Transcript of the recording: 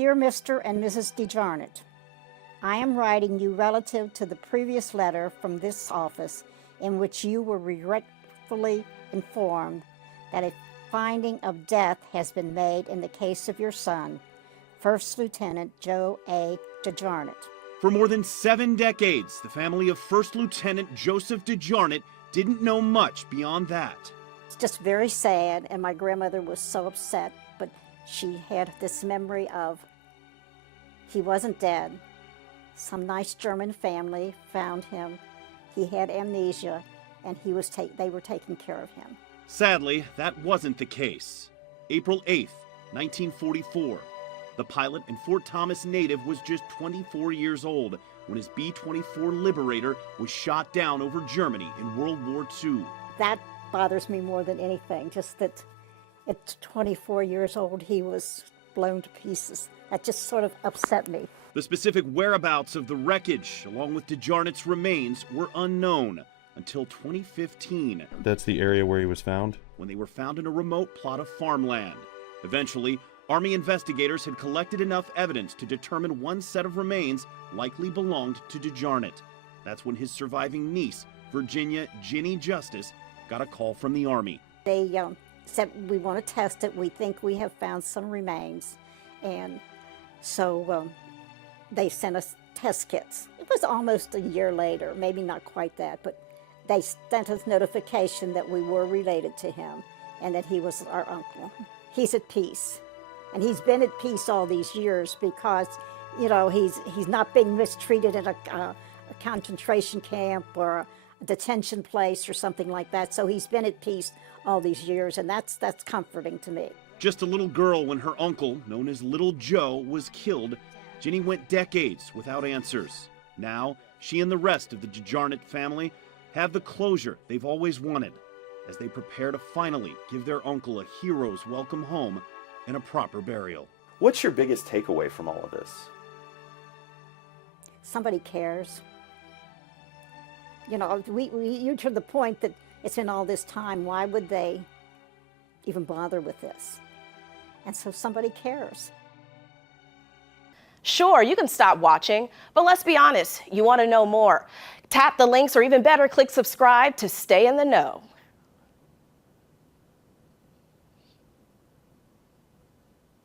Dear Mr. and Mrs. DeJarnett, I am writing you relative to the previous letter from this office in which you were regretfully informed that a finding of death has been made in the case of your son, First Lieutenant Joe A. DeJarnett. For more than 7 decades, the family of First Lieutenant Joseph DeJarnett didn't know much beyond that. It's just very sad, and my grandmother was so upset, but she had this memory of he wasn't dead. Some nice German family found him. He had amnesia, and they were taking care of him. Sadly, that wasn't the case. April 8th, 1944. The pilot and Fort Thomas native was just 24 years old when his B-24 Liberator was shot down over Germany in World War II. That bothers me more than anything, just that at 24 years old he was blown to pieces. That just sort of upset me. The specific whereabouts of the wreckage, along with DeJarnett's remains, were unknown until 2015. That's the area where he was found? When they were found in a remote plot of farmland. Eventually, Army investigators had collected enough evidence to determine one set of remains likely belonged to DeJarnett. That's when his surviving niece, Virginia Ginny Justice, got a call from the Army. They said, we want to test it. We think we have found some remains. And so they sent us test kits. It was almost a year later, maybe not quite that, but they sent us notification that we were related to him and that he was our uncle. He's at peace. And he's been at peace all these years because, you know, he's not being mistreated in a concentration camp or a detention place or something like that. So he's been at peace all these years, and that's comforting to me. Just a little girl when her uncle, known as Little Joe, was killed, Ginny went decades without answers. Now, she and the rest of the DeJarnett family have the closure they've always wanted as they prepare to finally give their uncle a hero's welcome home and a proper burial. What's your biggest takeaway from all of this? Somebody cares. You know, you're to the point that it's been all this time. Why would they even bother with this? And so somebody cares. Sure, you can stop watching, but let's be honest, you want to know more. Tap the links or even better, click subscribe to stay in the know.